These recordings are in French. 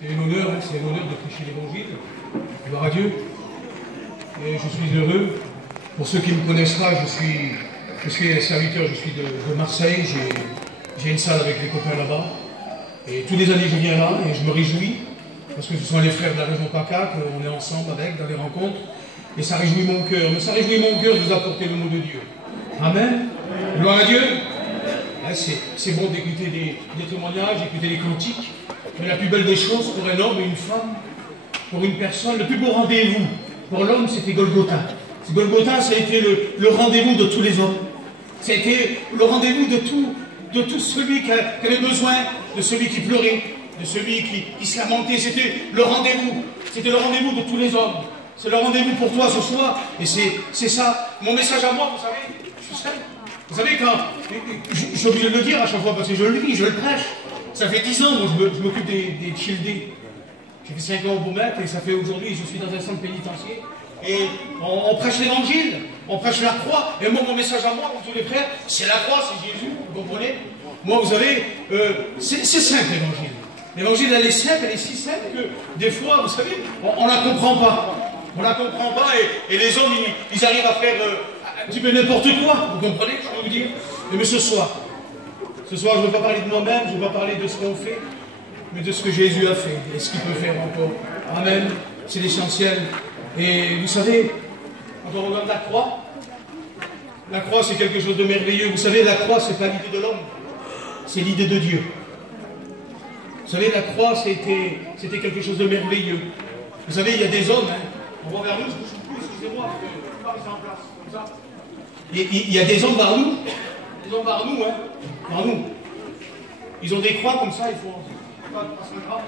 C'est un honneur de prêcher l'évangile. Gloire à Dieu. Et je suis heureux. Pour ceux qui ne me connaissent pas, je suis un serviteur, je suis de Marseille. J'ai une salle avec les copains là-bas. Et tous les années, je viens là et je me réjouis. Parce que ce sont les frères de la région PACA, qu'on est ensemble avec dans les rencontres. Et ça réjouit mon cœur. Mais ça réjouit mon cœur de vous apporter le mot de Dieu. Amen. Gloire à Dieu. C'est bon d'écouter des témoignages, d'écouter des cantiques. Mais la plus belle des choses pour un homme et une femme, pour une personne, le plus beau rendez-vous pour l'homme, c'était Golgotha. Golgotha, ça a été le rendez-vous de tous les hommes. Ça a été le rendez-vous de tout celui qui avait besoin, de celui qui pleurait, de celui qui se lamentait. C'était le rendez-vous. C'était le rendez-vous de tous les hommes. C'est le rendez-vous pour toi ce soir. Et c'est ça. Mon message à moi, vous savez, je suis seul. Vous savez, quand je suis obligé de le dire à chaque fois parce que je le vis, je le prêche. Ça fait 10 ans, moi, je m'occupe des childés. J'ai fait 5 ans au Beaumet et ça fait aujourd'hui, je suis dans un centre pénitentiaire. Et on prêche l'évangile, on prêche la croix. Et moi, mon message à moi, pour tous les frères, c'est la croix, c'est Jésus, vous comprenez? Moi, vous savez, c'est simple l'évangile. L'évangile, elle est simple, elle est si simple que des fois, vous savez, on ne la comprend pas. On ne la comprend pas et les hommes, ils arrivent à faire un petit peu n'importe quoi, vous comprenez, je peux vous dire. Mais ce soir, je ne veux pas parler de moi-même, je ne veux pas parler de ce qu'on fait, mais de ce que Jésus a fait et ce qu'il peut faire encore. Amen. C'est l'essentiel. Et vous savez, quand on regarde la croix c'est quelque chose de merveilleux. Vous savez, la croix, c'est pas l'idée de l'homme, c'est l'idée de Dieu. Vous savez, la croix, c'était quelque chose de merveilleux. Vous savez, il y a des hommes, hein, on voit vers nous, excusez-moi, je pas rester en place, comme ça. Il y a des hommes par nous, hein, par nous. Ils ont des croix comme ça, ils font pas 5 grammes.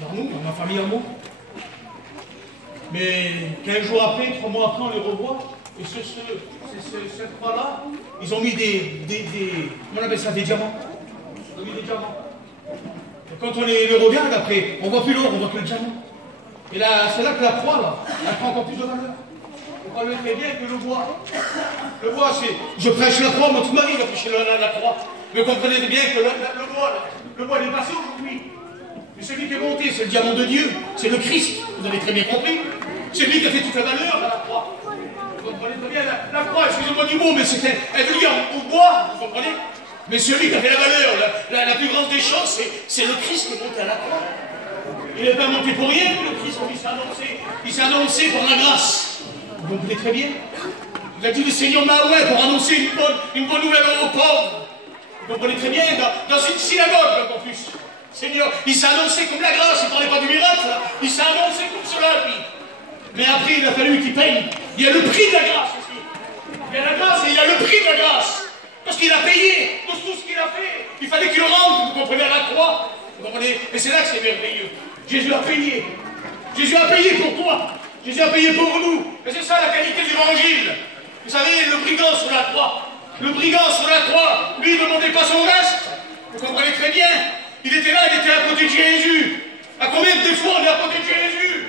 Par nous, dans ma famille à moi. Mais 15 jours après, 3 mois après, on les revoit. Et cette croix-là, ils ont mis on appelle ça des diamants. Ils ont mis des diamants. Et quand on les regarde après, on ne voit plus l'or, on voit que le diamant. Et là, c'est là que la croix, là, elle prend encore plus de valeur. On voit très bien que le bois. Le bois, c'est. Je prêche la croix, moi toute ma vie, je prêche la croix. Mais comprenez bien que le bois, il est passé aujourd'hui. Mais celui qui est monté, c'est le diamant de Dieu, c'est le Christ. Vous avez très bien compris. C'est lui qui a fait toute la valeur à la croix. Vous comprenez très bien, la croix, excusez-moi du mot, mais c'était un lieu au bois, vous comprenez? Mais celui qui a fait la valeur, la plus grande des choses, c'est le Christ qui est monté à la croix. Il n'est pas monté pour rien, le Christ, comme il s'est annoncé par la grâce. Vous comprenez très bien? Il a dit le Seigneur Mahomet pour annoncer une bonne nouvelle aux pauvres. Vous comprenez très bien, dans une synagogue, encore plus. Seigneur, il s'est annoncé comme la grâce, il ne parlait pas du miracle, là. Il s'est annoncé comme cela, lui. Mais après, il a fallu qu'il paye. Il y a le prix de la grâce aussi. Il y a la grâce et il y a le prix de la grâce. Parce qu'il a payé pour tout ce qu'il a fait. Il fallait qu'il le rende, vous comprenez, à la croix. Vous comprenez? Et c'est là que c'est merveilleux. Jésus a payé. Jésus a payé pour toi. Jésus a payé pour nous. Et c'est ça la qualité de l'évangile. Vous savez, le brigand sur la croix. Le brigand sur la croix, lui, ne demandait pas son reste. Vous comprenez très bien. Il était là, il était à côté de Jésus. À combien de fois on est à côté de Jésus?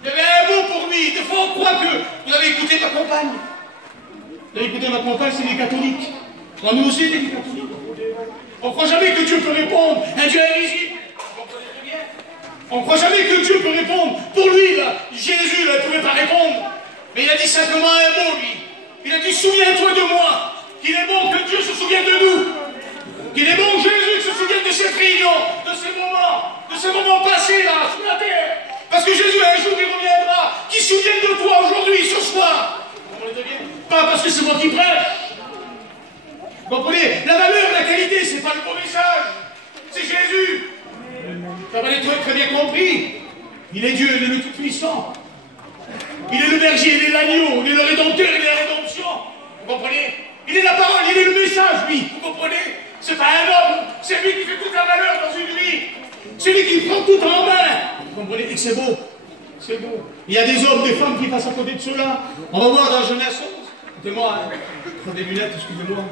Il y avait un mot pour lui. Des fois, on croit que vous avez écouté ma compagne. Vous avez écouté ma compagne, c'est des catholiques. Nous aussi, des catholiques. On ne croit jamais que Dieu peut répondre. Un Dieu invisible. Vous comprenez très bien. On ne croit jamais que Dieu peut répondre. Pour lui, là, Jésus, là, il ne pouvait pas répondre. Mais il a dit simplement un mot, lui. Il a dit, souviens-toi de moi. Qu'il est bon que Dieu se souvienne de nous. Qu'il est bon que Jésus se souvienne de cette réunion, de ces moments passés là, sur la terre. Parce que Jésus, un jour, il reviendra. Qu'il se souvienne de toi aujourd'hui, ce soir. Vous comprenez bien? Pas parce que c'est moi qui prêche. Vous comprenez? La valeur, la qualité, c'est pas le beau message. C'est Jésus. Ça va être très bien compris. Il est Dieu, il est le Tout-Puissant. Il est le berger, il est l'agneau, il est le rédempteur, il est la rédemption. Vous comprenez? Il est la parole, il est le message, lui. Vous comprenez? C'est pas un homme, c'est lui qui fait toute la valeur dans une vie. C'est lui qui prend tout en main. Vous comprenez? Et c'est beau. C'est beau. Il y a des hommes, des femmes qui passent à côté de cela. On va voir dans Genèse 11. Écoutez-moi, hein. Je prends des lunettes, excusez-moi.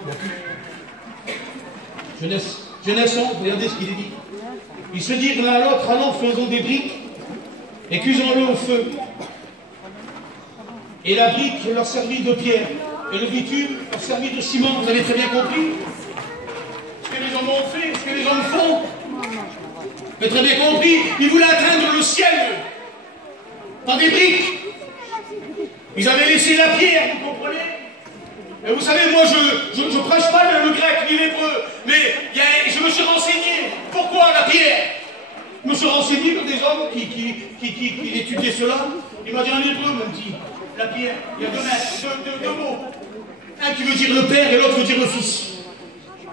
Genèse 11, regardez ce qu'il est dit. Ils se dirent l'un à l'autre, allons, faisons des briques et cuisons-le au feu. Et la brique leur servit de pierre, et le bitume leur servit de ciment. Vous avez très bien compris ce que les hommes ont fait, ce que les hommes font. J'ai très bien compris, ils voulaient atteindre le ciel par des briques. Ils avaient laissé la pierre, vous comprenez? Et vous savez, moi, je prêche pas le grec ni l'hébreu, mais je me suis renseigné. Pourquoi la pierre? Je me suis renseigné par des hommes qui étudiaient cela. Il m'a dit en hébreu, m'a dit, la pierre, il y a deux mots. Un qui veut dire le Père et l'autre veut dire le Fils.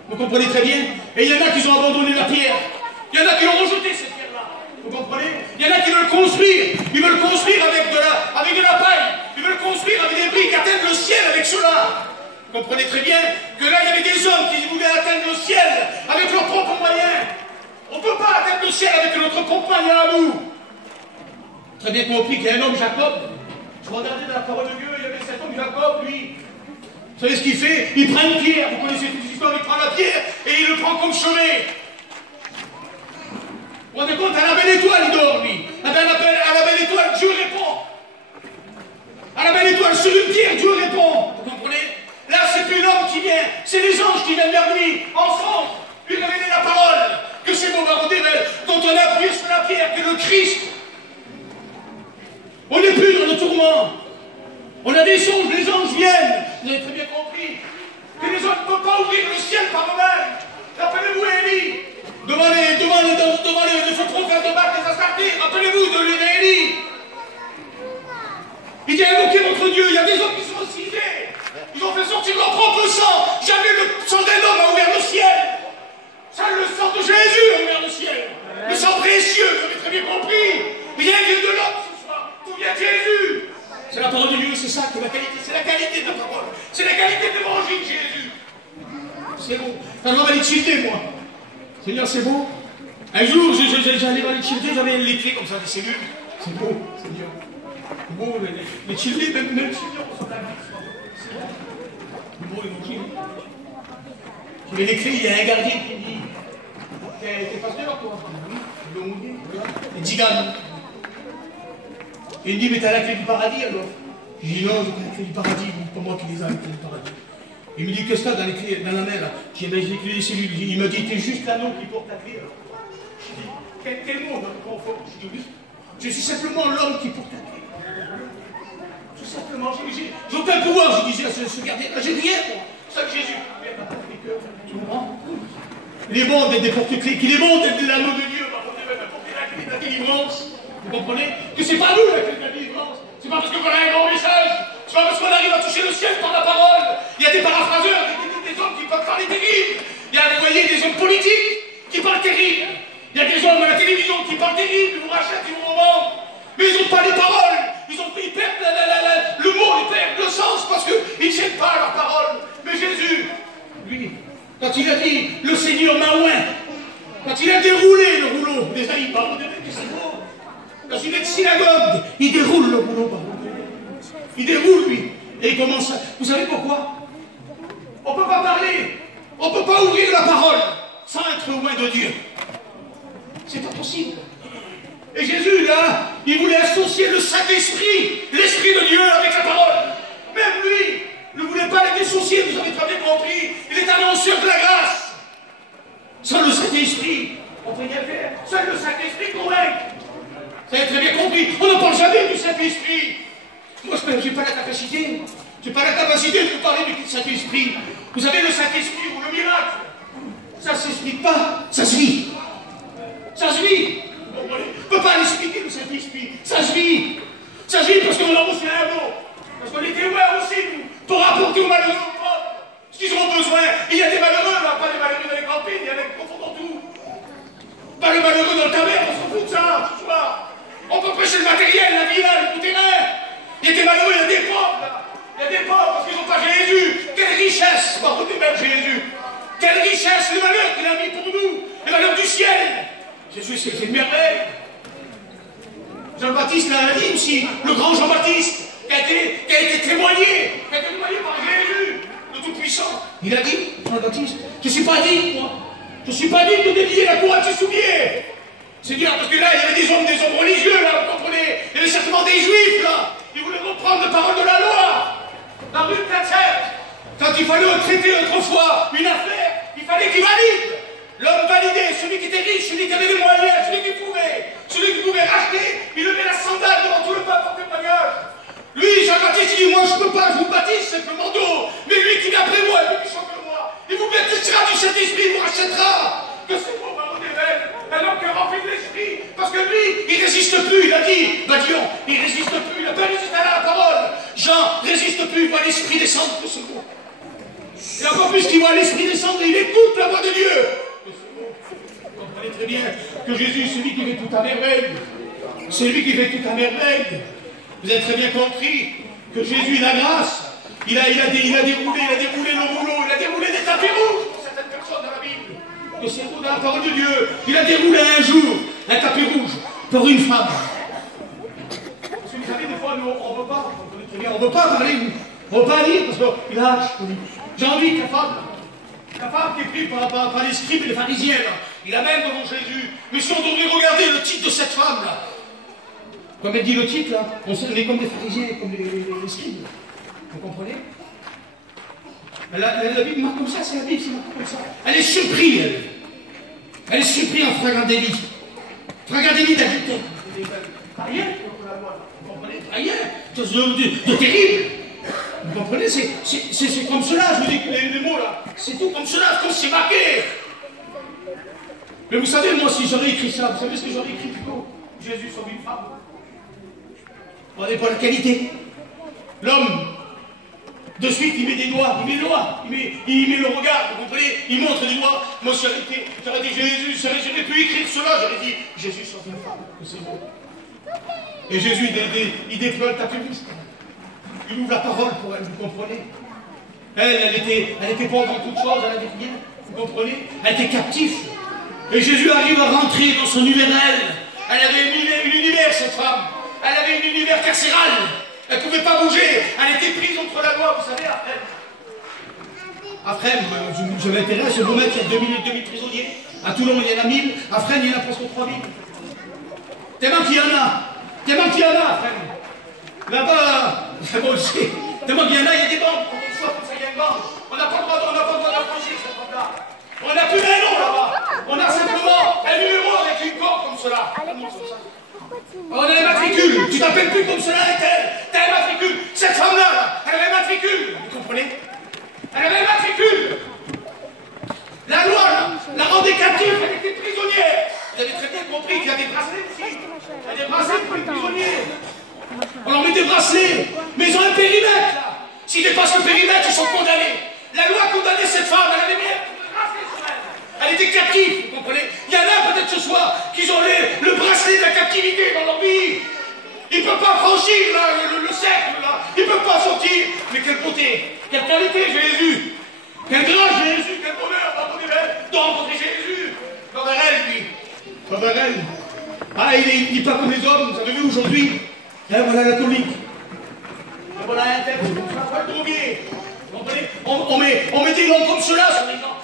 Vous comprenez très bien? Et il y en a qui ont abandonné la pierre. Il y en a qui ont rejeté cette pierre-là. Vous comprenez? Il y en a qui veulent construire. Ils veulent construire avec de la paille. Ils veulent construire avec des briques, atteindre le ciel avec cela. Vous comprenez très bien que là, il y avait des hommes qui voulaient atteindre le ciel avec leurs propres moyens. On ne peut pas atteindre le ciel avec notre propre moyen à nous. Très bien compris qu'il y a un homme, Jacob. Je regardais dans la parole de Dieu, il y avait cet homme, Jacob, lui. Vous savez ce qu'il fait? Il prend une pierre. Vous connaissez toute l'histoire, il prend la pierre et il le prend comme chemin. Vous vous rendez compte, à la belle étoile, il dort, lui. À la belle étoile, Dieu répond. À la belle étoile, sur une pierre, Dieu répond. Vous comprenez? Là, c'est plus l'homme qui vient, c'est les anges qui viennent vers lui, ensemble, lui révéler la parole. Que ces mots révèlent, dont on a appuyé sur la pierre, que le Christ. On n'est plus dans le tourment. On a des songes, les anges viennent. Vous avez très bien compris. Que les hommes ne peuvent pas ouvrir le ciel par eux-mêmes. Rappelez-vous Élie. Devant les faux prophètes de Baal, des Astartés. Rappelez-vous de lui Élie. Il dit invoquez votre Dieu. Il y a des hommes qui sont cités. Ils ont fait sortir leur propre sang. Jamais le sang d'un homme a ouvert le ciel. Seul le sang de Jésus a ouvert le ciel. Le sang précieux, vous avez très bien compris. Rien vient de l'homme ce soir. Tout vient de Jésus. C'est la parole de Dieu, c'est ça, c'est la qualité. C'est la qualité de la parole. C'est la qualité de l'évangile de Jésus. C'est beau. Alors on va les tilter, moi. Seigneur, c'est beau. Un jour, j'allais dans les tilter, j'avais les clés comme ça, des cellules. C'est beau, Seigneur. C'est beau, les tilter, même Seigneur, on s'en a dit. C'est beau, l'évangile. J'avais les clés, il y a un gardien qui dit t'es pasteur, toi? Il dit gagne. Il me dit mais t'as la clé du paradis alors? Je dis non, j'ai pas la clé du paradis, pas moi qui les ai, la clé du paradis. Il me dit qu'est-ce que t'as dans les clés, dans la main là? J'ai dit les clés des cellules. Il m'a dit t'es juste l'anneau qui porte la clé. Je dis quel mot dans le confort? Je dis oui. Je suis simplement l'homme qui porte la clé. Tout simplement, j'ai aucun pouvoir, je disais à ce gardien là, j'ai rien moi. Ça que Jésus. Tu comprends? Il est bon d'être des porte-clés, qu'il est bon d'être l'anneau de Dieu, d'apporter la clé de la délivrance. Vous comprenez? Que c'est pas nous la clé de la délivrance. C'est pas parce qu'on a un grand message. C'est pas parce qu'on arrive à toucher le ciel par la parole. Il y a des paraphraseurs, des hommes qui peuvent parler terrible. Il y a, vous voyez, des hommes politiques qui parlent terrible. Il y a des hommes à la télévision qui parlent terrible, ils vous rachètent, ils vous revendent. Mais ils n'ont pas les paroles. Ils perdent le mot, ils perdent le sens parce qu'ils ne tiennent pas leur parole. Mais Jésus, lui, quand il a dit le Seigneur m'a oint, quand il a déroulé le rouleau, les amis, pardon, c'est beau. Quand il est de synagogue, il déroule le rouleau, pardon. Il déroule, lui. Et il commence à... Vous savez pourquoi? On ne peut pas parler, on ne peut pas ouvrir la parole sans être loin de Dieu. C'est pas possible. Et Jésus, là, il voulait associer le Saint-Esprit, l'Esprit de Dieu avec la parole. Même lui ne voulait pas les dissocier, vous avez très bien compris. Il est annonceur de la grâce. Sans le Saint-Esprit, on ne peut rien faire. Seul le Saint-Esprit convainc. Vous avez très bien compris. On ne parle jamais du Saint-Esprit. Moi, je n'ai pas la capacité. Je n'ai pas la capacité de vous parler du Saint-Esprit. Vous savez, le Saint-Esprit ou le miracle, ça ne s'explique pas, ça se vit. Ça se vit. On ne peut pas l'expliquer, le Saint-Esprit. Ça se vit. Ça se vit parce qu'on a reçu un mot. Parce qu'on était ouverts aussi, nous, pour apporter aux malheureux aux pauvres ce qu'ils auront besoin. Il y a des malheureux, là, pas des malheureux dans les campagnes, il y a des profonds dans tout. Pas les malheureux dans le tabac, on s'en fout de ça, ce soir. On peut prêcher le matériel, la vie, là, le terrain. Il y a des malheureux, il y a des pauvres, là. Il y a des pauvres parce qu'ils n'ont pas Jésus. Quelle richesse, pardonnez même Jésus. Quelle richesse, le malheur qu'il a mis pour nous, le malheur du ciel. Jésus, c'est une merveille. Jean-Baptiste l'a dit aussi, le grand Jean-Baptiste, qui a été témoigné par Jésus, le Tout-Puissant. Il a dit, Jean-Baptiste, je ne suis pas digne, moi. Je ne suis pas digne de délier la couronne de ses souliers. C'est dire, parce que là, il y avait des hommes religieux, là, vous comprenez. Il y avait certainement des juifs, là. Ils voulaient reprendre la parole de la loi. La rue de Platzert. Quand il fallait traiter autrefois une affaire, il fallait qu'il valide. L'homme validé, celui qui était riche, celui qui avait les moyens, celui qui pouvait racheter, il levait la sandale devant tout le peuple en témoignage. Lui, Jean-Baptiste, il dit, moi je ne peux pas, je vous baptise simplement d'eau, mais lui qui vient après moi, et puis qui chante de moi, il vous baptisera du Saint-Esprit, il vous rachètera. Que c'est beau, Maman d'éveil, un homme qui est rempli de l'Esprit, parce que lui, il ne résiste plus, il a dit, Badion, il ne résiste plus, il a pas résisté à la parole. Jean ne résiste plus, il voit l'Esprit descendre, que c'est beau. Et encore plus qu'il voit l'Esprit descendre, il écoute la voix de Dieu. Vous comprenez très bien que Jésus, celui qui fait tout à merveille, c'est lui qui fait tout à merveille. Vous avez très bien compris que Jésus, la grâce, il a déroulé le rouleau, il a déroulé des tapis rouges pour certaines personnes dans la Bible. Que c'est tout dans la parole de Dieu. Il a déroulé un jour un tapis rouge pour une femme. Parce que vous savez, des fois, nous, on ne veut pas, vous comprenez très bien, on ne veut pas parler, on ne veut pas lire, parce qu'il lâche. J'ai envie que la femme qui est prise par les scribes et les pharisiens, là, il amène devant Jésus. Mais si on devrait regarder le titre de cette femme-là, comme elle dit le titre, là, on est comme les pharisiens, comme les scribes. Vous comprenez? La Bible marque comme ça, c'est la Bible, c'est marqué comme ça. Elle est surprise, elle. Elle est surprise en flagrant délit. Flagrant délit d'adultère. Rien, vous comprenez? Rien. Chose de terrible. Vous comprenez? C'est comme cela, je vous dis les mots là. C'est tout comme cela, comme c'est marqué. Mais vous savez, moi, si j'aurais écrit ça, vous savez ce que j'aurais écrit plutôt? Jésus sauve une femme. On n'est pas la qualité. L'homme, de suite, il met des doigts, il met le doigt, il met le regard, vous comprenez? Il montre des doigts. Moi, j'aurais dit Jésus, j'aurais pu écrire cela, j'aurais dit Jésus sauve une femme, que c'est bon. Et Jésus, il déploie le tapis rouge. Il ouvre la parole pour elle, vous comprenez? Elle était pauvre en toutes choses, elle avait rien, vous comprenez? Elle était captive. Et Jésus arrive à rentrer dans son URL. Elle avait une univers, cette femme. Elle avait une univers carcéral. Elle ne pouvait pas bouger. Elle était prise entre la loi, vous savez, à Fresnes. Je m'intéresse, je vous mettre, il y a 2000 prisonniers. À Toulon, il y en a 1000. À Fresnes, il y en a presque 3000. Tellement qu'il y en a. Tellement qu'il y en a, à Fresnes. Là-bas, c'est bon aussi. Tellement qu'il y en a, il y a des banques. On reçoit comme ça, il y a une banque. On n'a pas le droit d'approcher cette banque-là. On n'a plus un nom là-bas. On a simplement un numéro avec une corde comme cela. On a un matricule. Tu t'appelles plus comme cela avec elle. Tu as un matricule. Cette femme-là, là, elle avait un matricule. Vous comprenez? Elle avait un matricule. La loi, là, la rendait captive. Elle était prisonnière. Vous avez très bien compris qu'il y a des bracelets ici. Il y a des bracelets pour les prisonniers. On leur met des bracelets. Mais ils ont un périmètre, là. S'ils dépassent le périmètre, ils sont condamnés. La loi condamnait cette femme. Elle avait bien un bracelet sur elle. Elle était captive, vous comprenez? Il y en a peut-être ce soir qui ont le bracelet de la captivité dans leur vie. Ils ne peuvent pas franchir là, le cercle, là. Ils ne peuvent pas sortir. Mais quelle beauté, quelle qualité, Jésus. Quelle grâce, Jésus, quel bonheur de rencontrer Jésus. Dans la reine, lui. Dans la reine. Ah, il n'est pas comme les hommes, vous avez vu aujourd'hui. Voilà la colique. Voilà un tel, voilà le drogué. Vous comprenez? On met des noms comme cela sur les gens.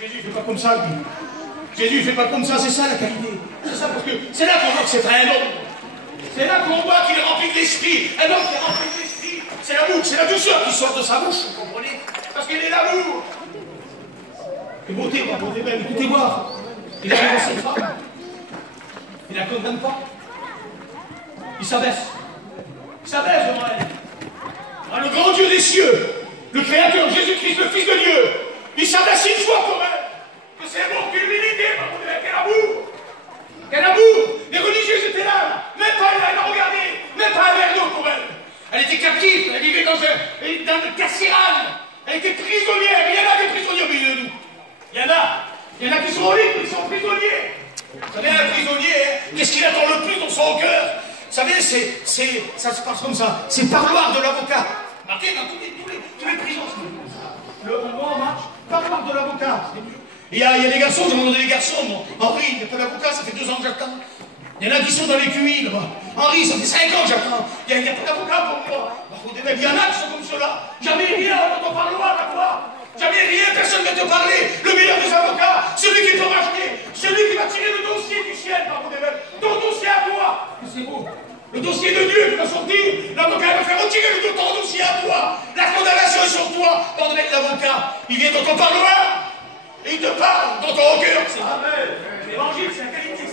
Jésus ne fait pas comme ça, lui. Jésus ne fait pas comme ça, c'est ça la qualité. C'est ça, parce que c'est là qu'on voit que c'est un homme. C'est là qu'on voit qu'il est rempli de l'esprit. Un homme qui est rempli de l'esprit, c'est la bouche, c'est la douceur qui sort de sa bouche, vous comprenez? Parce qu'il est l'amour. Que beauté, ma beauté belle, écoutez voir. Il arrive à cette femme. Il la condamne pas. Il s'abaisse. Il s'abaisse devant elle. Ah, le grand Dieu des cieux, le Créateur, Jésus-Christ, le Fils de Dieu, il s'abaisse une fois pour elle. Que c'est bon, quelle humilité, quel amour. Quel amour. Les religieux étaient là. Même pas elle a regardé. Même pas un verre d'eau pour elle. Elle était captive. Elle vivait dans le carcéral. Elle était prisonnière. Il y en a des prisonniers au milieu de nous. Il y en a qui sont libres, qui sont prisonniers. Vous savez, un prisonnier, qu'est-ce qu'il attend le plus dans son cœur? Vous savez, ça se passe comme ça. C'est parloir de l'avocat. Marquez dans tous les prisons. On voit en marche, parloir de l'avocat. Il y a des garçons, j'ai demandé des garçons, moi. Henri, il n'y a pas d'avocat, ça fait 2 ans que j'attends. Il y en a qui sont dans les QI, là-bas. Henri, ça fait 5 ans que j'attends. Il n'y a pas d'avocat pour moi. Il y en a qui sont comme cela. Jamais rien dans ton parloir à toi. Jamais rien, personne ne va te parler. Le meilleur des avocats, celui qui peut racheter, celui qui va tirer le dossier du ciel, par vos démons. Ton dossier à toi. C'est beau. Le dossier de Dieu qui va sortir, l'avocat va faire retirer ton dossier à toi. La condamnation est sur toi. Pardonnez l'avocat. Il vient dans ton parloir. Et il te parle dans ton cœur. L'évangile, c'est la qualité,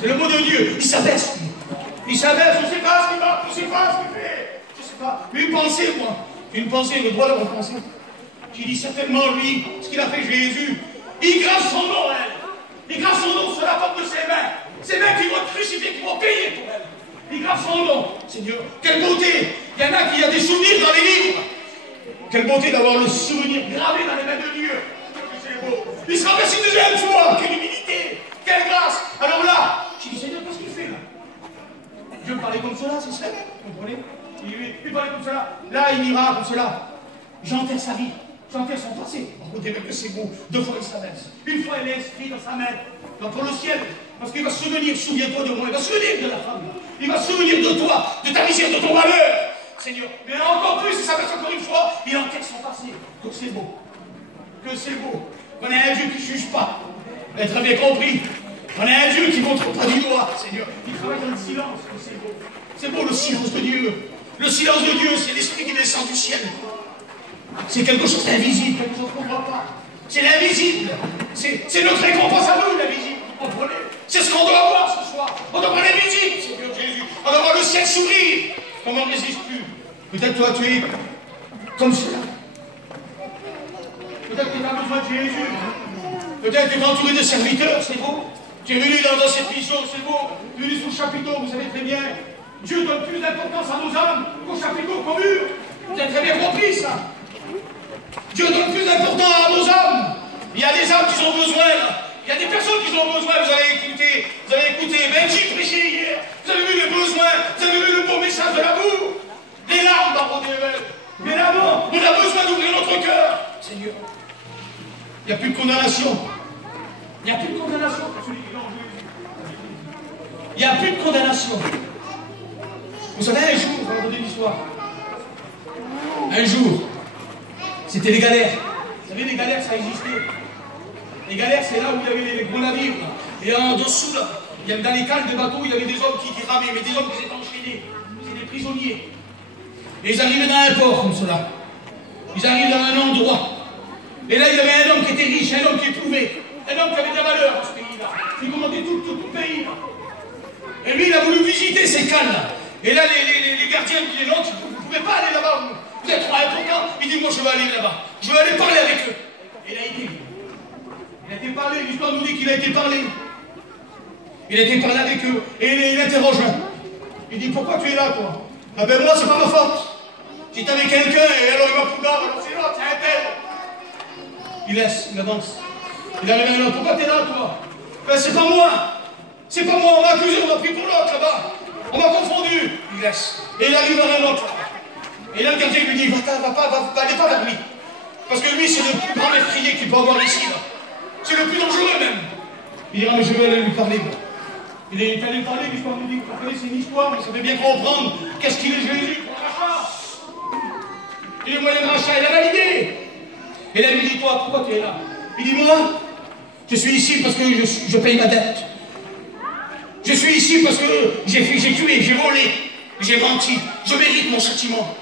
c'est le mot de Dieu. Il s'abaisse. Il s'abaisse, je ne sais pas ce qu'il va, je ne sais pas ce qu'il fait. Je ne sais pas. Mais une pensée, moi. Une pensée, le droit d'avoir une pensée. Qui dit certainement, lui, ce qu'il a fait Jésus. Il grave son nom, elle. Il grave son nom sur la porte de ses mains. Ses mains qui vont être crucifiées, qui vont payer pour elle. Il grave son nom. Seigneur, quelle beauté. Il y en a qui a des souvenirs dans les livres. Quelle beauté d'avoir le souvenir gravé dans les mains de Dieu. C'est beau. Il sera versé une deuxième fois. Quelle humilité. Quelle grâce. Alors là, j'ai dit, Seigneur, qu'est-ce qu'il fait là? Dieu parlait comme cela, c'est cela. Vous comprenez? Il parlait comme cela. Là, il ira comme cela. J'enterre sa vie. J'enterre son passé. Oh, Dieu, que c'est beau. Deux fois, il s'abaisse. Une fois, il est inscrit dans sa main. Pour le ciel. Parce qu'il va se souvenir, souviens-toi de moi. Il va se souvenir de la femme. Il va se souvenir de toi, de ta misère, de ton malheur. Seigneur. Mais encore plus, il s'abaisse encore une fois. Il enterre son passé. Donc c'est beau. Que c'est beau. On a un Dieu qui ne juge pas. Vous avez très bien compris. On a un Dieu qui ne montre pas du doigt, Seigneur. Il travaille dans le silence. C'est beau. C'est beau le silence de Dieu. Le silence de Dieu, c'est l'esprit qui descend du ciel. C'est quelque chose d'invisible, quelque chose qu'on ne voit pas. C'est l'invisible. C'est notre récompense à nous, l'invisible. Vous comprenez? C'est ce qu'on doit avoir ce soir. On doit voir l'invisible, Seigneur Jésus. On doit voir le ciel s'ouvrir. Comment on ne résiste plus? Peut-être toi, tu es comme cela. Peut-être que tu as besoin de Jésus. Peut-être que tu es entouré de serviteurs, c'est beau. Tu es venu dans cette vision, c'est beau. Tu es venu sous le chapiteau, vous savez très bien. Dieu donne plus d'importance à nos âmes qu'au chapiteau, qu'au mur. Vous avez très bien compris ça. Dieu donne plus d'importance à nos âmes. Il y a des âmes qui ont besoin, là. Il y a des personnes qui ont besoin, vous avez écouté Benji prêcher hier. Vous avez vu le besoin, vous avez vu le beau message de l'amour. Les larmes dans vos éveils. Mais là, non, on a besoin d'ouvrir notre cœur. Seigneur, il n'y a plus de condamnation. Il n'y a plus de condamnation pour celui qui l'a en Jésus. Il n'y a plus de condamnation. Vous savez, un jour, je vais vous raconter une histoire. Un jour, c'était les galères. Vous savez, les galères, ça existait. Les galères, c'est là où il y avait les gros navires. Et en dessous, là, il y avait dans les cales de bateaux, il y avait des hommes qui ramaient, mais des hommes qui étaient enchaînés. C'est des prisonniers. Et ils arrivaient dans un port comme cela. Ils arrivent dans un endroit. Et là, il y avait un homme qui était riche, un homme qui éprouvait, un homme qui avait de la valeur dans ce pays-là. Il commandait tout le pays. Là. Et lui, il a voulu visiter ces cales-là. Et là, les gardiens les gens, vous ne pouvez pas aller là-bas. Vous êtes trop important. Il dit, moi, je vais aller là-bas. Je vais aller parler avec eux. Et il a été. Il a été parlé. L'histoire nous dit qu'il a été parlé. Il a été parlé avec eux. Et il interroge un. Il dit, pourquoi tu es là, toi? Ah ben moi, c'est pas ma faute. J'étais avec quelqu'un et alors il m'a poussé, alors c'est l'autre, c'est un tel. Il laisse, il avance. Il arrive à l'autre. Pourquoi t'es là, toi? Ben c'est pas moi. C'est pas moi, on m'a accusé, on m'a pris pour l'autre là-bas. On m'a confondu. Il laisse. Et il arrive à un autre. Et là, le gardien lui dit, allez pas vers lui. Parce que lui, c'est le plus grand meurtrier qu'il peut avoir ici, là. C'est le plus dangereux même. Il dira, mais je vais aller lui parler. Il est allé parler, l'histoire nous dit, vous comprenez, c'est une histoire, mais ça fait bien comprendre qu'est-ce qu'il est Jésus pour le rachat. Il est moyen de rachat, il a validé. Et là, il lui dit, toi, pourquoi tu es là? Il dit, moi, je suis ici parce que je paye ma dette. Je suis ici parce que j'ai tué, j'ai volé, j'ai menti, je mérite mon châtiment.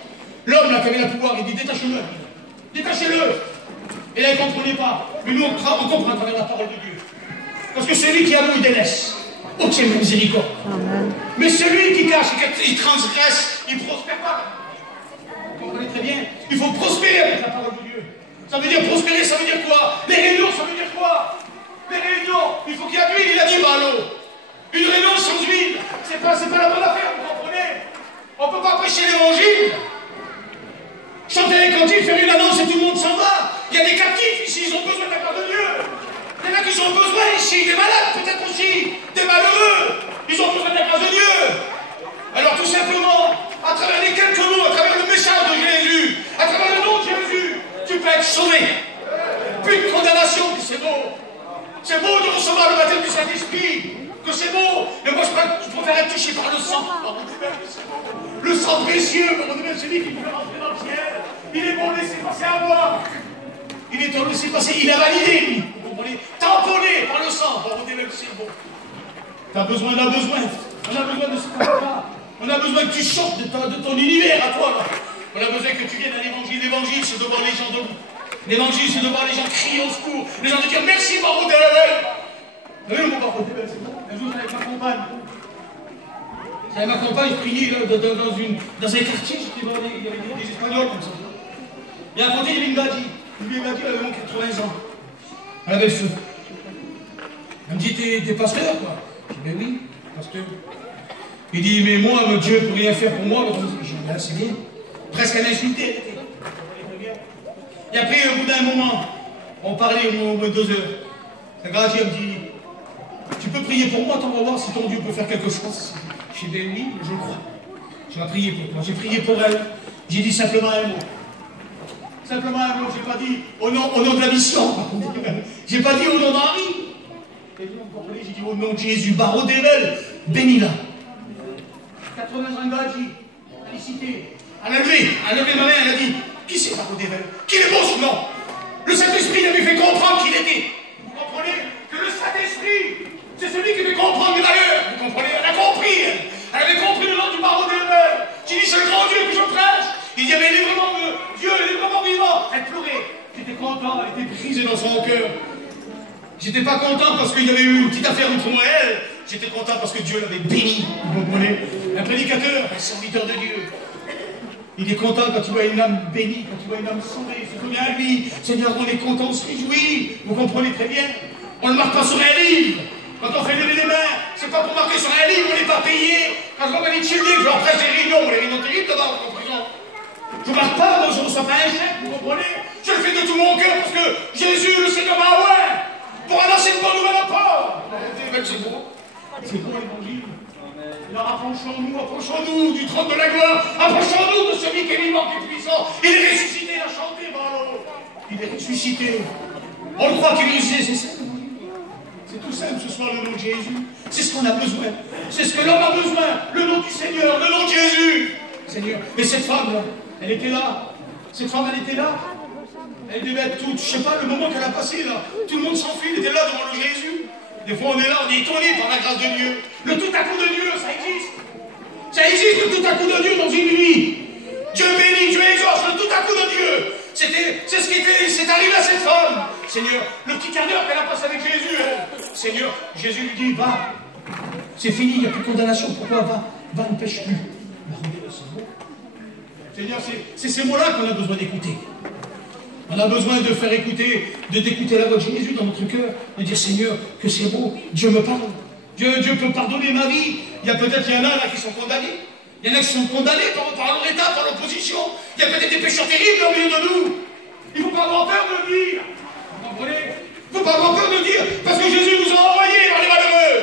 L'homme là qui avait le pouvoir, il dit, détachez-le. Détachez-le. Et là, il ne comprenait pas. Mais nous, on comprend à travers la parole de Dieu. Parce que celui qui avoue, il délaisse. Obtient la miséricorde. Amen. Mais celui qui cache, il transgresse, il ne prospère pas. Vous comprenez très bien. Il faut prospérer avec la parole de Dieu. Ça veut dire prospérer, ça veut dire quoi? Les réunions, ça veut dire quoi? Les réunions, il faut qu'il y ait de l'huile, il a dit, bah allô. Une réunion sans huile, c'est pas la bonne affaire, vous comprenez? On ne peut pas prêcher l'évangile. Chanter les cantiques, faire une annonce et tout le monde s'en va. Il y a des captifs ici, ils ont besoin de la part de Dieu. Il y en a qui ont besoin ici, des malades peut-être aussi, des malheureux. Ils ont besoin de la grâce de Dieu. Alors tout simplement, à travers les quelques mots, à travers le message de Jésus, à travers le nom de Jésus, tu peux être sauvé. Plus de condamnation, que c'est beau. C'est beau de recevoir le baptême du Saint-Esprit. Que c'est beau. Mais moi je préfère être touché par le sang. Le sang précieux, c'est lui qui peut rentrer dans le ciel. Il est bon de laisser passer à moi. Il est temps de laisser passer. Il a validé, lui. Tamponné par le sang. C'est bon. On a besoin de ce combat. On a besoin que tu sortes de ton univers à toi. Là. On a besoin que tu viennes à l'évangile. L'évangile, c'est devant les gens debout. L'évangile, c'est de voir les gens crier au secours, les gens de dire merci, Baron Delebel. Vous savez le mot Baron Delebel, c'est bon? Un jour, j'allais avec ma compagne. J'avais ma compagne, je priais dans un quartier, il y avait des Espagnols comme ça. Et à côté, il y avait une gadji. Une vieille gadji, elle avait moins 80 ans. Elle avait le feu. Elle me dit, t'es pasteur, quoi? Je dis, ben oui, pasteur. Il dit, mais moi, mon Dieu ne peut rien faire pour moi. Je dis, ben c'est bien. Presque à l'insulter. Et après, au bout d'un moment, on parlait au moins 2 heures. La gadji, elle me dit, tu peux prier pour moi, on va voir si ton Dieu peut faire quelque chose. Je dis, ben oui, je le crois. Je vais prier pour toi. J'ai prié pour elle. J'ai dit simplement un mot. Simplement un mot. J'ai pas dit au nom de la mission. J'ai pas dit au nom d'Henri. J'ai dit au nom de Jésus. Baron Delebel, bénis-la. 80 ans de gadji. Félicité. Elle a levé ma main, elle a dit, qui c'est Baron Delebel? Qui est bon ce nom? Le Saint-Esprit avait fait comprendre qui il était. Vous comprenez que le Saint-Esprit, c'est celui qui fait comprendre les valeurs. Vous comprenez? Elle a compris. Elle avait compris le nom du Baron Delebel. J'ai dit, c'est le grand Dieu que je prêche. Il y avait les vraiment de Dieu, les vraiment vivants. Elle pleurait. J'étais content, elle était brisée dans son cœur. J'étais pas content parce qu'il y avait eu une petite affaire entre moi et elle. J'étais content parce que Dieu l'avait béni. Vous comprenez? Un prédicateur, un serviteur de Dieu. Il est content quand tu vois une âme bénie, quand tu vois une âme sauvée. C'est bien à lui. Seigneur, on est content, on se réjouit. Vous comprenez très bien? On ne marque pas sur un livre. Quand on fait lever les mains, c'est pas pour marquer sur un livre, on n'est pas payé. Quand je m'organise chez lui, je leur presse des réunions, les réunions terribles devant, en prison. Je ne marque pas, je ne reçois pas un chèque, vous comprenez? Je le fais de tout mon cœur parce que Jésus, le Seigneur, m'a ouvert pour annoncer une bonne nouvelle aux pauvres. C'est beau. C'est beau l'évangile. Alors approchons-nous du trône de la gloire, approchons-nous de celui qui est vivant, qui est puissant. Il est ressuscité, il a chanté, bravo. Il est ressuscité. On le croit qu'il est ressuscité, c'est ça. C'est tout simple ce soir, le nom de Jésus. C'est ce qu'on a besoin. C'est ce que l'homme a besoin. Le nom du Seigneur, le nom de Jésus. Seigneur. Et cette femme-là, elle était là. Cette femme, elle était là. Elle devait être toute, je ne sais pas, le moment qu'elle a passé là. Tout le monde s'enfuit, elle était là devant le Jésus. Des fois, on est là, on est étonné par la grâce de Dieu. Le tout à coup de Dieu, ça existe. Ça existe, le tout à coup de Dieu dans une nuit. Dieu bénit, Dieu exauce, le tout à coup de Dieu. C'est ce qui c'est arrivé à cette femme. Seigneur, le petit quart d'heure qu'elle a passé avec Jésus, Seigneur, Jésus lui dit, va, c'est fini, il n'y a plus de condamnation, pourquoi va, ne pêche plus. Seigneur, c'est ces mots-là qu'on a besoin d'écouter. On a besoin de faire écouter, d'écouter la voix de Jésus dans notre cœur, de dire, Seigneur, que c'est beau, Dieu me parle. Dieu peut pardonner ma vie. Il y en a là qui sont condamnés. Il y en a qui sont condamnés par leur état, par l'opposition. Il y a peut-être des pécheurs terribles au milieu de nous. Il ne faut pas avoir peur de le dire. Vous comprenez? Il ne faut pas avoir peur de le dire, parce que Jésus nous a envoyés dans les malheureux.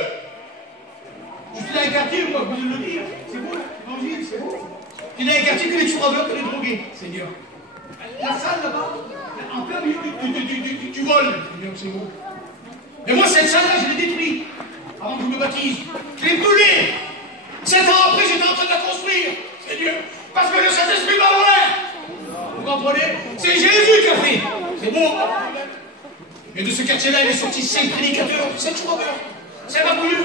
Je suis dans un quartier, moi, je peux le dire. C'est beau, l'évangile, c'est beau. Il y a un quartier que les tueurs, que les drogués, Seigneur. La salle là-bas, en plein milieu du vol, Seigneur, c'est beau. Et moi, cette salle-là, je l'ai détruite avant que je me baptise. Je l'ai brûlée. 7 ans après, j'étais en train de la construire, Seigneur. Parce que le Saint-Esprit m'a ouvert. Vous comprenez? C'est Jésus qui a fait. C'est beau. Et de ce quartier-là, il est sorti 5 prédicateurs, 7 joueurs. C'est pas voulu.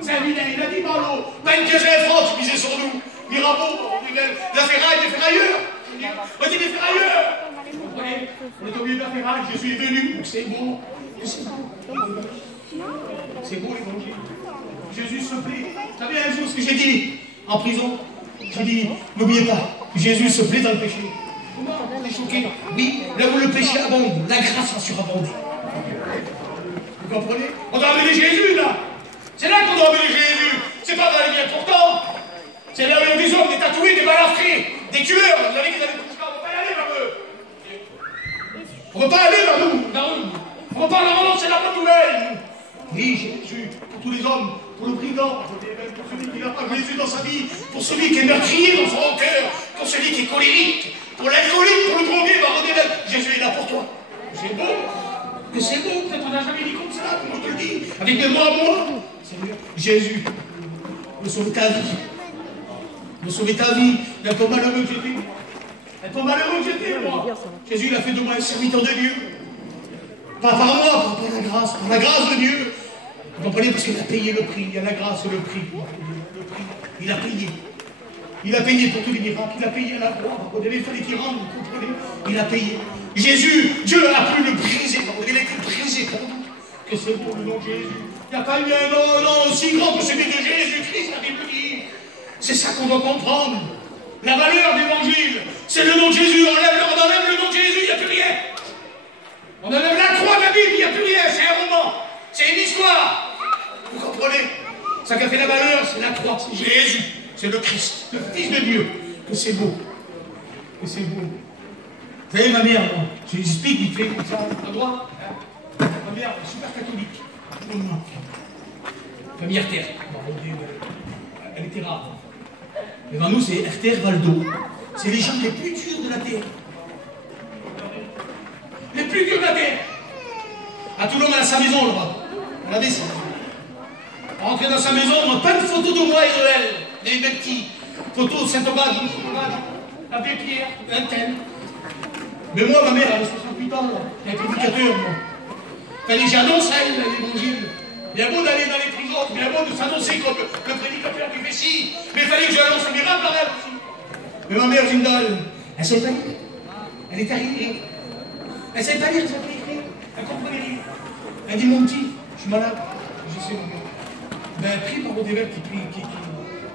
C'est un vilain. Il a dit, Marlo, pas une pièce à France, tu misais sur nous. Mirabeau, la ferraille, des ferrailleurs. On dit des ferrailleurs. Vous comprenez? On est au milieu de la ferraille, Jésus est venu. C'est beau. C'est beau. C'est beau l'évangile. Jésus se plaît. Vous savez un jour ce que j'ai dit en prison? J'ai dit, n'oubliez pas, Jésus se plaît dans le péché. Comment? On est choqué. Oui, là où le péché abonde, la grâce va surabonder. Vous comprenez? On doit amener Jésus là. C'est là qu'on doit amener Jésus. C'est pas dans les liens pourtant. C'est là où il y a des hommes, des tatoués, des balafrés, des tueurs. Vous savez qu'ils avaient tout ça. On ne peut pas y aller vers eux. On ne peut pas aller vers nous. On ne peut pas leur c'est la bonne nouvelle. Oui, Jésus, pour tous les hommes, pour le brigand, pour celui qui n'a pas Jésus dans sa vie, pour celui qui est meurtrier dans son cœur, pour celui qui est colérique, pour l'alcoolique, pour le drogué, Jésus est là pour toi. C'est beau. Que c'est beau, peut-être on n'a jamais dit comme ça, comment je te le dis, avec des mots à moi. Seigneur, Jésus, me sauver ta vie. Me sauver ta vie, d'un peu malheureux que j'étais. Un peu malheureux que j'étais, moi. Jésus, il a fait de moi un serviteur de Dieu. Pas par moi, par la grâce de Dieu. Vous comprenez? Parce qu'il a payé le prix. Il y a la grâce et le prix. Il a payé. Il a payé pour tous les miracles. Il a payé à la croix. Il fallait qu'il rende, vous comprenez? Il a payé. Jésus, Dieu a pu le briser. Il a été brisé pour nous. Que c'est beau le nom de Jésus. Il n'y a pas eu un nom aussi grand que celui de Jésus-Christ, la Bible dit. C'est ça qu'on doit comprendre. La valeur de l'évangile, c'est le nom de Jésus. On enlève le nom de Jésus, il n'y a plus rien. On enlève la croix de la Bible, il n'y a plus rien. C'est un roman. C'est une histoire. Vous comprenez? Ça qui a fait la valeur, c'est la croix. C'est Jésus. C'est le Christ, le Fils de Dieu. Que c'est beau. Que c'est beau. Vous savez, ma mère, je l'explique, il fait comme ça, à droite. Ma mère, super catholique. Famille Herter. Elle était rare. Mais dans nous, c'est Herter Valdo. C'est les gens les plus durs de la terre. Les plus durs de la terre. À Toulon, on a sa maison là-bas. On a descendu. On rentrait dans sa maison, on a plein de photos de moi et de elle. Des belles petites photos de Saint-Aubage, Abbé Pierre, un tel. Mais moi, ma mère, elle a 68 ans, là. Elle est prédicateur, moi. Fallait que j'annonce à elle l'évangile. Bien beau d'aller dans les prisons, bien beau de s'annoncer comme le prédicateur du Messie. Mais il fallait que j'annonce un miracle à elle aussi. Mais ma mère, Jindal, elle ne savait pas lire. Elle était arrivée. Elle ne savait pas lire, elle ne savait pas écrire. Elle ne comprenait rien. Elle dit, mon petit, je suis malade. Je sais, mon gars. Ben, prie par Rodével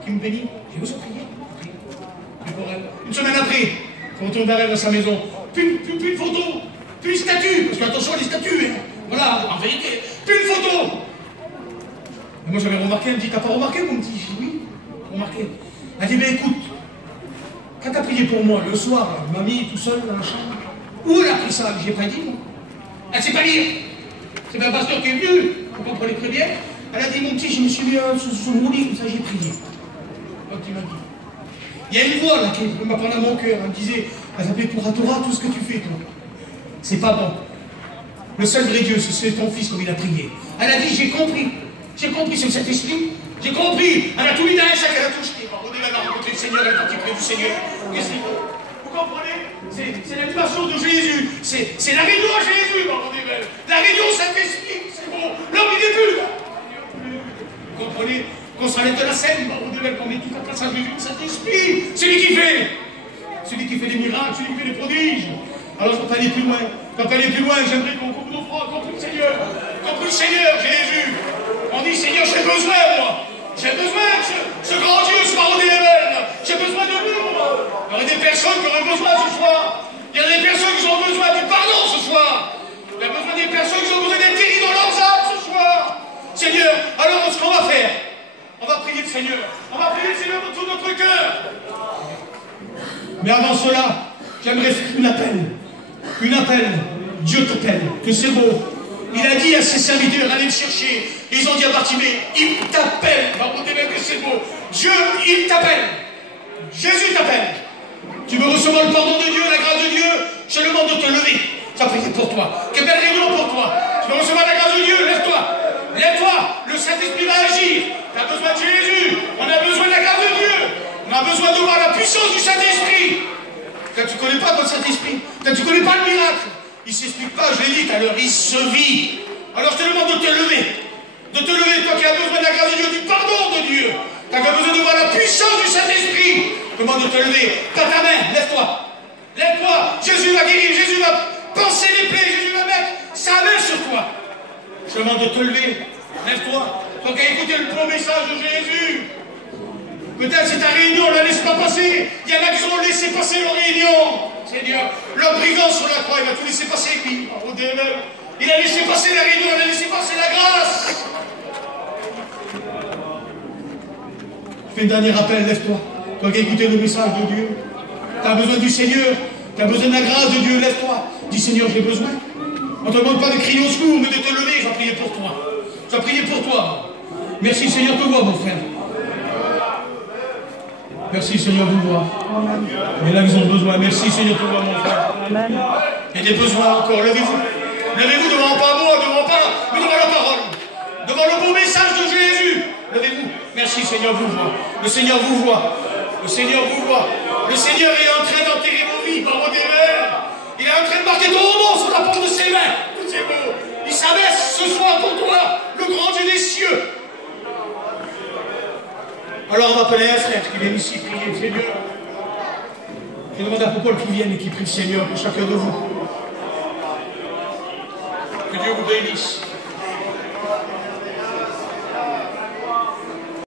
qui me bénit. J'ai besoin de prier. Prie pour elle. Une semaine après, on retourne vers elle dans sa maison. Plus une photo, plus une statue. Parce que attention, les statues, hein. Voilà, en vérité. Plus une photo. Et moi, j'avais remarqué, elle me dit, t'as pas remarqué, mon petit? J'ai dit, oui, remarqué. Elle dit, ben écoute, quand t'as prié pour moi le soir, elle m'a mis tout seul dans la chambre. Où elle a pris ça? J'ai pas dit, moi. Elle ne sait pas lire. C'est bien un pasteur qui est venu, vous comprenez très bien. Elle a dit, mon petit, je me suis mis sous mon lit, comme ça j'ai prié. Donc il m'a dit. Il y a une voix là qui m'a parlé à mon cœur. Elle me disait, elle s'appelait pour à Torah tout ce que tu fais, toi. C'est pas bon. Le seul vrai Dieu, c'est ton fils comme il a prié. Elle a dit, j'ai compris. J'ai compris, c'est le Saint-Esprit. J'ai compris. Elle a tout mis dans un sac, elle a tout jeté. Elle a rencontré le Seigneur, elle est partie près du Seigneur. Qu'est-ce qu'il faut? Vous comprenez? C'est l'animation de Jésus. C'est la réunion à Jésus, la réunion au Saint-Esprit. C'est bon. L'homme, il est plus là. Vous comprenez? Qu'on s'enlève de la scène, qu'on met tout à place à Jésus, le Saint-Esprit. C'est lui qui fait. Celui qui fait des miracles, celui qui fait des prodiges. Alors, je ne peux pas aller plus loin. Je ne peux pas aller plus loin. J'aimerais qu'on coupe nos froids, qu'on prie le Seigneur. Qu'on prie le Seigneur, Jésus. On dit, Seigneur, j'ai besoin, moi. J'ai besoin que ce grand Dieu soit au réel. J'ai besoin de lui, moi. Il y aurait des personnes qui auraient besoin ce soir. Il y a des personnes qui ont besoin du pardon ce soir. Il y a besoin des personnes qui ont besoin d'être guéries dans leurs âmes ce soir. Seigneur, alors ce qu'on va faire, on va prier le Seigneur. On va prier le Seigneur de tout notre cœur. Mais avant cela, j'aimerais faire une appel. Une appel. Dieu t'appelle. Que c'est beau. Il a dit à ses serviteurs, allez le chercher. Ils ont dit à Bartimée, il t'appelle. Que c'est beau. Dieu, il t'appelle. Jésus t'appelle. Tu veux recevoir le pardon de Dieu, la grâce de Dieu, je te demande de te lever. Ça prie pour toi. Quelle belle réunion pour toi. Tu veux recevoir la grâce de Dieu, lève-toi. Lève-toi. Le Saint-Esprit va agir. Tu as besoin de Jésus. On a besoin de la grâce de Dieu. On a besoin de voir la puissance du Saint-Esprit. Quand tu ne connais pas ton Saint-Esprit, quand tu ne connais pas le miracle, il ne s'explique pas, je l'ai dit tout à l'heure, il se vit. Alors je te demande de te lever. De te lever, toi qui as besoin de la grâce de Dieu, du pardon de Dieu. Tu as besoin de voir la puissance du Saint-Esprit. Je te demande de te lever. T'as ta main, lève-toi. Lève-toi. Jésus va guérir, Jésus va panser les plaies, Jésus va mettre sa main sur toi. Je te demande de te lever. Lève-toi. Toi qui as écouté le bon message de Jésus. Peut-être c'est ta réunion, ne la laisse pas passer. Il y en a qui ont laissé passer leur réunion. Seigneur, leur brigand sur la croix, il va tout laisser passer, lui. Il a laissé passer la réunion, il a laissé passer la grâce. Je fais un dernier appel, lève-toi. Toi qui as écouté le message de Dieu. Tu as besoin du Seigneur, tu as besoin de la grâce de Dieu, lève-toi. Dis Seigneur, j'ai besoin. On ne te demande pas de crier au secours, mais de te lever, je vais prier pour toi. Je vais prier pour toi. Merci Seigneur, te vois mon frère. Merci Seigneur, vous voir. Mais là, ils ont besoin. Merci Seigneur, te vois mon frère. Il y a des besoins encore. Levez-vous. Levez-vous devant pas moi, devant pas, mais devant la parole. Devant le beau message de Jésus. Levez-vous. Merci Seigneur, vous voit. Le Seigneur vous voit. Le Seigneur vous voit. Le Seigneur est en train d'enterrer vos vies par vos démons. Il est en train de marquer ton nom sur la porte de ses mains. Tout c'est beau. Il s'abaisse ce soir pour toi, le grand Dieu des cieux. Alors on va appeler un frère qui vient ici prier, Seigneur. Je demande à Paul qui vienne et qui prie le Seigneur pour chacun de vous. Dieu vous bénisse.